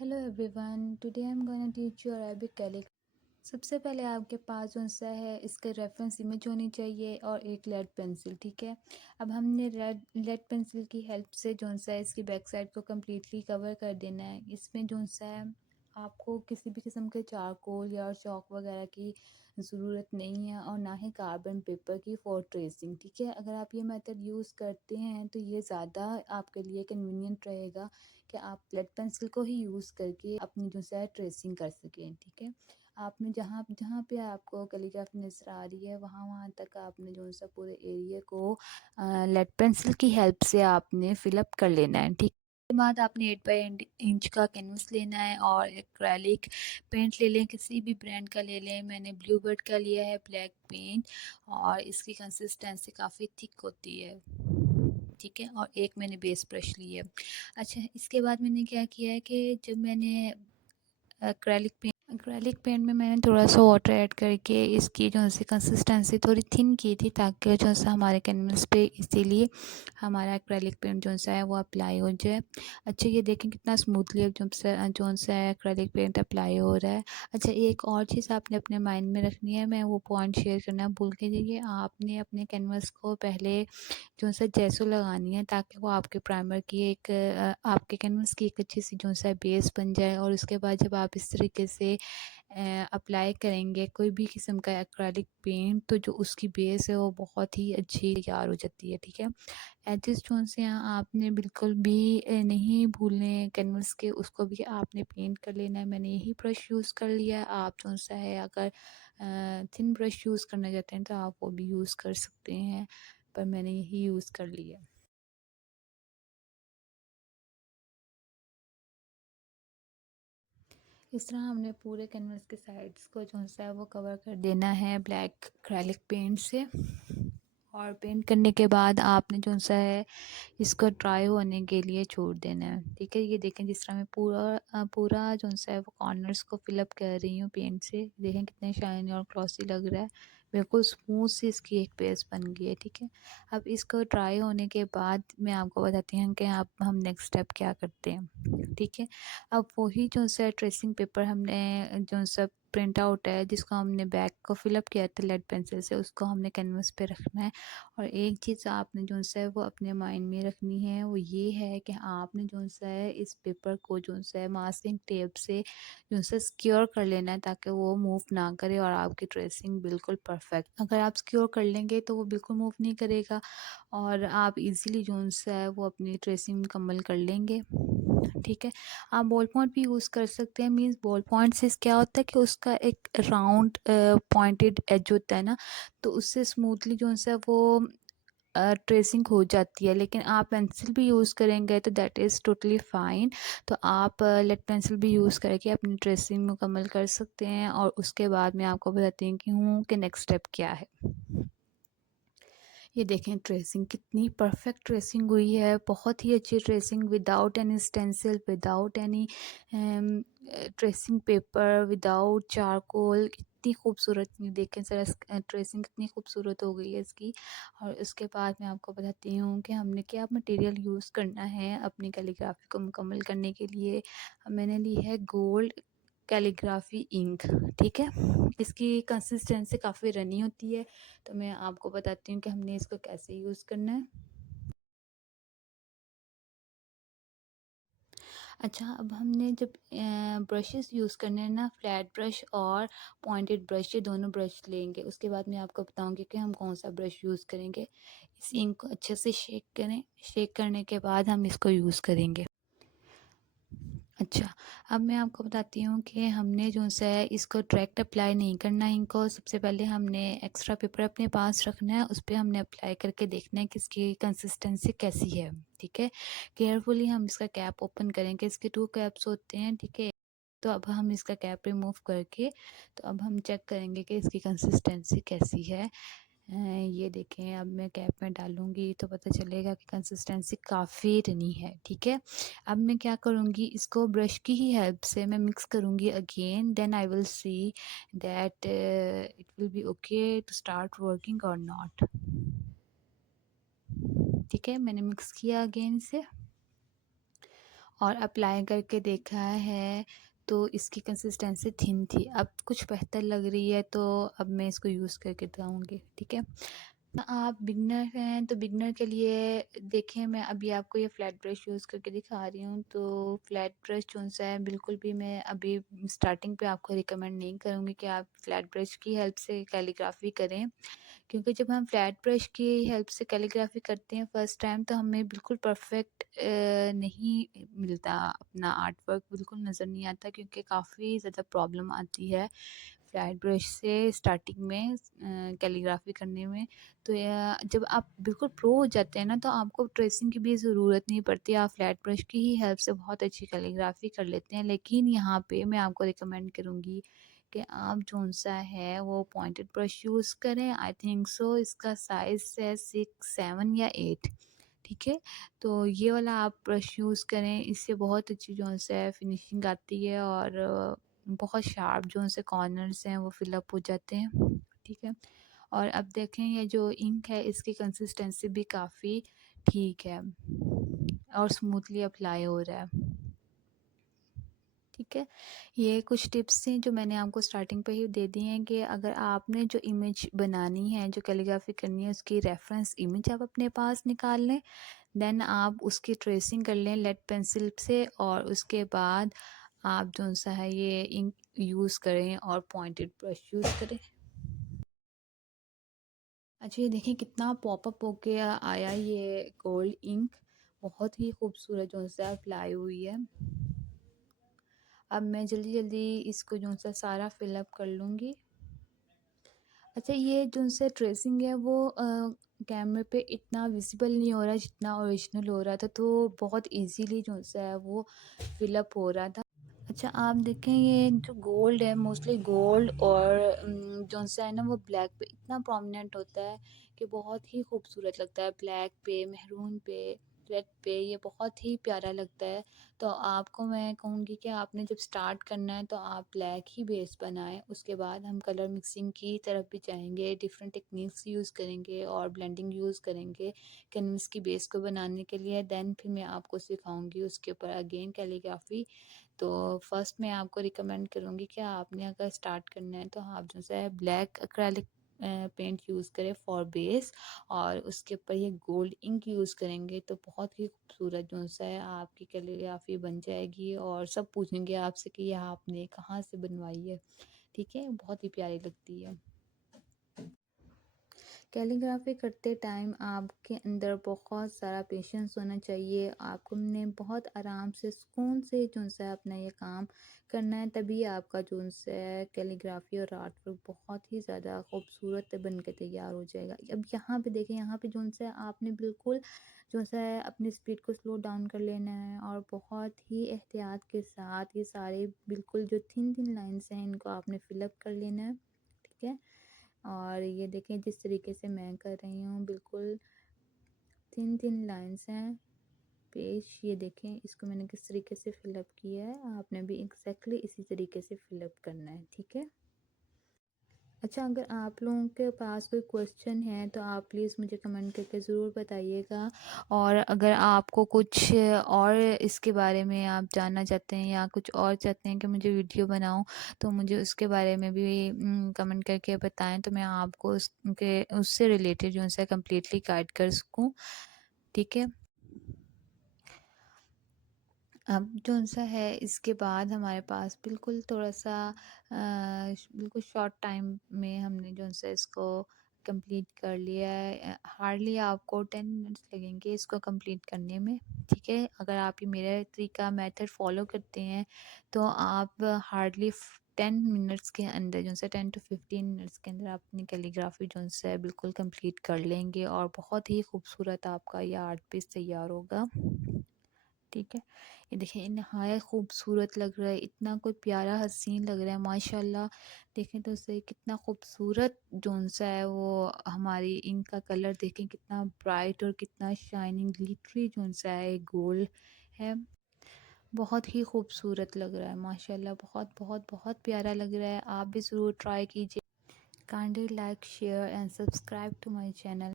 Hello everyone, today I am gonna teach you Arabic calligraphy. सबसे पहले आपके पास जो सा है इसका रेफरेंस इमेज होनी चाहिए और एक लेड पेंसिल। ठीक है, अब हमने लेड पेंसिल की हेल्प से जो सा है इसकी बैक साइड को कम्प्लीटली कवर कर देना है। इसमें जो सा है आपको किसी भी किस्म के चारकोल या चौक वगैरह की ज़रूरत नहीं है और ना ही कार्बन पेपर की फॉर ट्रेसिंग। ठीक है, अगर आप ये मेथड यूज़ करते हैं तो ये ज़्यादा आपके लिए कन्वीनियंट रहेगा कि आप लेड पेंसिल को ही यूज़ करके अपनी जो है ट्रेसिंग कर सकें। ठीक है, आपने जहाँ जहाँ पे आपको कैलीग्राफी नज़र आ रही है वहाँ वहाँ तक आपने जो सा पूरे एरिया को लेड पेंसिल की हेल्प से आपने फिलअप कर लेना है। ठीक, उसके बाद आपने 8 बाई 8 इंच का कैनवस लेना है और एक्रेलिक पेंट ले लें, किसी भी ब्रांड का ले लें। मैंने ब्लू बर्ड का लिया है ब्लैक पेंट और इसकी कंसिस्टेंसी काफ़ी थिक होती है। ठीक है, और एक मैंने बेस ब्रश ली है। अच्छा, इसके बाद मैंने क्या किया है कि जब मैंने एक्रेलिक पेंट में मैंने थोड़ा सा वाटर ऐड करके इसकी जो सी कंसिस्टेंसी थोड़ी थिन की थी ताकि जो सा हमारे कैनवस पे इसीलिए हमारा एक्रेलिक पेंट जो सा है वो अप्लाई हो जाए। अच्छा, ये देखें कितना स्मूथली अब जो सा है एक्रेलिक पेंट अप्लाई हो रहा है। अच्छा, एक और चीज़ आपने अपने माइंड में रखनी है, मैं वो पॉइंट शेयर करना भूल के जाइए। आपने अपने कैनवस को पहले जो सा जेसो लगानी है ताकि वो आपके प्राइमर की एक आपके कैनवस की एक अच्छी सी जो सा बेस बन जाए। और उसके बाद जब आप इस तरीके से अप्लाई करेंगे कोई भी किस्म का एक्रेलिक पेंट तो जो उसकी बेस है वो बहुत ही अच्छी तैयार हो जाती है। ठीक है, एजेस जो से आपने बिल्कुल भी नहीं भूलने कैनवस के, उसको भी आपने पेंट कर लेना है। मैंने यही ब्रश यूज़ कर लिया है। आप जो सा है अगर थिन ब्रश यूज़ करना चाहते हैं तो आप वो भी यूज़ कर सकते हैं, पर मैंने यही यूज़ कर लिया। इस तरह हमने पूरे कैनवस के साइड्स को जो सा है वो कवर कर देना है ब्लैक एक्रेलिक पेंट से। और पेंट करने के बाद आपने जो सा है इसको ड्राई होने के लिए छोड़ देना है। ठीक है, ये देखें जिस तरह मैं पूरा जो सा है वो कॉर्नर्स को फिलअप कर रही हूँ पेंट से। देखें कितने शाइनी और ग्लॉसी लग रहा है, बिल्कुल स्मूथ सी इसकी एक बेस बन गई है। ठीक है, अब इसको ड्राई होने के बाद मैं आपको बताती हूँ कि अब हम नेक्स्ट स्टेप क्या करते हैं। ठीक है, अब वही जो सा ट्रेसिंग पेपर हमने जो सा प्रिंट आउट है जिसको हमने बैक को फिलअप किया था लेड पेंसिल से, उसको हमने कैनवस पे रखना है। और एक चीज़ आपने जो सा है वो अपने माइंड में रखनी है, वो ये है कि आपने जो सा है इस पेपर को जो सा है मास्किंग टेप से जो सा सिक्योर कर लेना है ताकि वो मूव ना करे और आपकी ट्रेसिंग बिल्कुल परफेक्ट। अगर आप सिक्योर कर लेंगे तो वो बिल्कुल मूव नहीं करेगा और आप इजीली जो सा है वो अपनी ट्रेसिंग मुकम्मल कर लेंगे। ठीक है, आप बॉल पॉइंट भी यूज़ कर सकते हैं। मीन्स बॉल पॉइंट से क्या होता है कि उसका एक राउंड पॉइंटेड एज होता है ना, तो उससे स्मूथली जो सा वो ट्रेसिंग हो जाती है। लेकिन आप पेंसिल भी यूज़ करेंगे तो दैट इज़ टोटली फ़ाइन। तो आप लेड पेंसिल भी यूज़ करके अपनी ट्रेसिंग मुकम्मल कर सकते हैं। और उसके बाद मैं आपको बताती हूँ कि नेक्स्ट स्टेप क्या है। ये देखें ट्रेसिंग कितनी परफेक्ट ट्रेसिंग हुई है, बहुत ही अच्छी tracing without any stencil, without any tracing paper, without charcoal. कितनी खूबसूरत, ये देखें ज़रा ट्रेसिंग कितनी खूबसूरत हो गई है इसकी। और उसके बाद मैं आपको बताती हूँ कि हमने क्या मटेरियल यूज़ करना है अपनी कैलीग्राफी को मुकम्मल करने के लिए। मैंने ली है गोल्ड कैलीग्राफी इंक। ठीक है, इसकी कंसिस्टेंसी काफ़ी रनी होती है, तो मैं आपको बताती हूँ कि हमने इसको कैसे यूज़ करना है। अच्छा, अब हमने जब ब्रशेस यूज़ करने हैं ना, फ्लैट ब्रश और पॉइंटेड ब्रश, ये दोनों ब्रश लेंगे। उसके बाद मैं आपको बताऊंगी कि हम कौन सा ब्रश यूज़ करेंगे। इस इंक को अच्छे से शेक करें, शेक करने के बाद हम इसको यूज़ करेंगे। अच्छा, अब मैं आपको बताती हूँ कि हमने जो सा है इसको डायरेक्ट अप्लाई नहीं करना है। इनको सबसे पहले हमने एक्स्ट्रा पेपर अपने पास रखना है, उस पे हमने अप्लाई करके देखना है कि इसकी कंसिस्टेंसी कैसी है। ठीक है, केयरफुली हम इसका कैप ओपन करेंगे। इसके 2 कैप्स होते हैं। ठीक है, तो अब हम इसका कैप रिमूव करके तो अब हम चेक करेंगे कि इसकी कंसिस्टेंसी कैसी है। ये देखें, अब मैं कैप में डालूँगी तो पता चलेगा कि कंसिस्टेंसी काफ़ी रनी है। ठीक है, अब मैं क्या करूँगी, इसको ब्रश की ही हेल्प से मैं मिक्स करूँगी again, then I will see that it will be okay to start working और नॉट। ठीक है, मैंने मिक्स किया अगेन से और अप्लाई करके देखा है तो इसकी कंसिस्टेंसी थिन थी, अब कुछ बेहतर लग रही है, तो अब मैं इसको यूज़ करके दिखाऊँगी, ठीक है। आप बिगनर हैं तो बिगनर के लिए देखें, मैं अभी आपको ये फ्लैट ब्रश यूज़ करके दिखा रही हूँ। तो फ्लैट ब्रश कौन-सा है, बिल्कुल भी मैं अभी स्टार्टिंग पे आपको रिकमेंड नहीं करूँगी कि आप फ्लैट ब्रश की हेल्प से कैलीग्राफी करें। क्योंकि जब हम फ्लैट ब्रश की हेल्प से कैलीग्राफी करते हैं फर्स्ट टाइम, तो हमें बिल्कुल परफेक्ट नहीं मिलता, अपना आर्ट वर्क बिल्कुल नज़र नहीं आता, क्योंकि काफ़ी ज़्यादा प्रॉब्लम आती है फ्लैट ब्रश से स्टार्टिंग में कैलीग्राफी करने में। तो जब आप बिल्कुल प्रो हो जाते हैं ना, तो आपको ट्रेसिंग की भी ज़रूरत नहीं पड़ती, आप फ्लैट ब्रश की ही हेल्प से बहुत अच्छी कैलीग्राफी कर लेते हैं। लेकिन यहाँ पे मैं आपको रिकमेंड करूँगी कि आप कौन-सा है वो पॉइंटेड ब्रश यूज़ करें। आई थिंक सो इसका साइज़ है 6, 7 या 8, ठीक है? तो ये वाला आप ब्रश यूज़ करें, इससे बहुत अच्छी जो है फिनिशिंग आती है, और बहुत शार्प जो कॉर्नर्स हैं वो फिल अप हो जाते हैं, ठीक है? और अब देखें ये जो इंक है इसकी कंसिस्टेंसी भी काफ़ी ठीक है और स्मूथली अप्लाई हो रहा है। ठीक है, ये कुछ टिप्स थी जो मैंने आपको स्टार्टिंग पे ही दे दी हैं कि अगर आपने जो इमेज बनानी है, जो कैलीग्राफी करनी है, उसकी रेफरेंस इमेज आप अपने पास निकाल लें, देन आप उसकी ट्रेसिंग कर लें लेड पेंसिल से, और उसके बाद आप जो सा है ये इंक यूज़ करें और पॉइंटेड ब्रश यूज़ करें। अच्छा, ये देखें कितना पॉपअप होके आया ये गोल्ड इंक, बहुत ही खूबसूरत जो सा अप्लाई हुई है। अब मैं जल्दी-जल्दी इसको जो सा सारा फिल अप कर लूँगी। अच्छा, ये जो से ट्रेसिंग है वो कैमरे पे इतना विज़िबल नहीं हो रहा जितना ओरिजिनल हो रहा था, तो बहुत इजीली जो सा है वो फिल अप हो रहा था। अच्छा, आप देखें ये जो गोल्ड है, मोस्टली गोल्ड और जो सा है ना वो ब्लैक पे इतना प्रोमिनेंट होता है कि बहुत ही खूबसूरत लगता है। ब्लैक पे, मैरून पे, रेड पे ये बहुत ही प्यारा लगता है। तो आपको मैं कहूँगी कि आपने जब स्टार्ट करना है तो आप ब्लैक ही बेस बनाएं, उसके बाद हम कलर मिक्सिंग की तरफ भी जाएंगे, डिफरेंट टेक्निक्स यूज़ करेंगे और ब्लेंडिंग यूज़ करेंगे कैनवस की बेस को बनाने के लिए। देन फिर मैं आपको सिखाऊंगी उसके ऊपर अगेन कैलीग्राफी। तो फर्स्ट मैं आपको रिकमेंड करूँगी कि आपने अगर स्टार्ट करना है तो आप जो है ब्लैक एक्रेलिक पेंट यूज़ करें फॉर बेस, और उसके ऊपर ये गोल्ड इंक यूज़ करेंगे तो बहुत ही खूबसूरत जो सा है आपकी कैलीग्राफी बन जाएगी, और सब पूछेंगे आपसे कि यह आपने कहाँ से बनवाई है, ठीक है? बहुत ही प्यारी लगती है। कैलीग्राफी करते टाइम आपके अंदर बहुत सारा पेशेंस होना चाहिए, आपने बहुत आराम से सुकून से जो सा अपना ये काम करना है, तभी आपका जो है कैलीग्राफी और आर्ट वर्क बहुत ही ज़्यादा खूबसूरत बन के तैयार हो जाएगा। अब यहाँ पे देखें, यहाँ पे जो सा आपने बिल्कुल जो सा है अपनी स्पीड को स्लो डाउन कर लेना है, और बहुत ही एहतियात के साथ ये सारे बिल्कुल जो थिन थिन लाइन्स हैं इनको आपने फिलअप कर लेना है, ठीक है? और ये देखें जिस तरीके से मैं कर रही हूँ, बिल्कुल थिन थिन लाइंस हैं पेज, ये देखें इसको मैंने किस तरीके से फिलअप किया है, आपने भी एग्जैक्टली इसी तरीके से फिलअप करना है, ठीक है? अच्छा, अगर आप लोगों के पास कोई क्वेश्चन है तो आप प्लीज़ मुझे कमेंट करके ज़रूर बताइएगा, और अगर आपको कुछ और इसके बारे में आप जानना चाहते हैं या कुछ और चाहते हैं कि मुझे वीडियो बनाऊं, तो मुझे उसके बारे में भी कमेंट करके बताएं, तो मैं आपको उसके उससे रिलेटेड जो है कम्प्लीटली गाइड कर सकूं, ठीक है? अब जो-सा है इसके बाद हमारे पास बिल्कुल थोड़ा-सा बिल्कुल शॉर्ट टाइम में हमने जो-सा इसको कंप्लीट कर लिया है। हार्डली आपको 10 मिनट्स लगेंगे इसको कंप्लीट करने में, ठीक है? अगर आप ये मेरा तरीका मेथड फॉलो करते हैं तो आप हार्डली 10 मिनट्स के अंदर जो-सा 10 टू 15 मिनट्स के अंदर आप अपनी कैलीग्राफी जो-सा है बिल्कुल कंप्लीट कर लेंगे, और बहुत ही खूबसूरत आपका ये आर्ट पीस तैयार होगा, ठीक है? ये देखिए नहायत खूबसूरत लग रहा है, इतना कोई प्यारा हसीन लग रहा है माशाल्लाह। देखें तो सही कितना खूबसूरत जोन-सा है वो, हमारी इंक का कलर देखें कितना ब्राइट और कितना शाइनिंग ग्लिटरी जोन-सा है, गोल्ड है। बहुत ही खूबसूरत लग रहा है माशाल्लाह, बहुत बहुत बहुत प्यारा लग रहा है। आप भी ज़रूर ट्राई कीजिए। Kindly like, share and subscribe to my channel.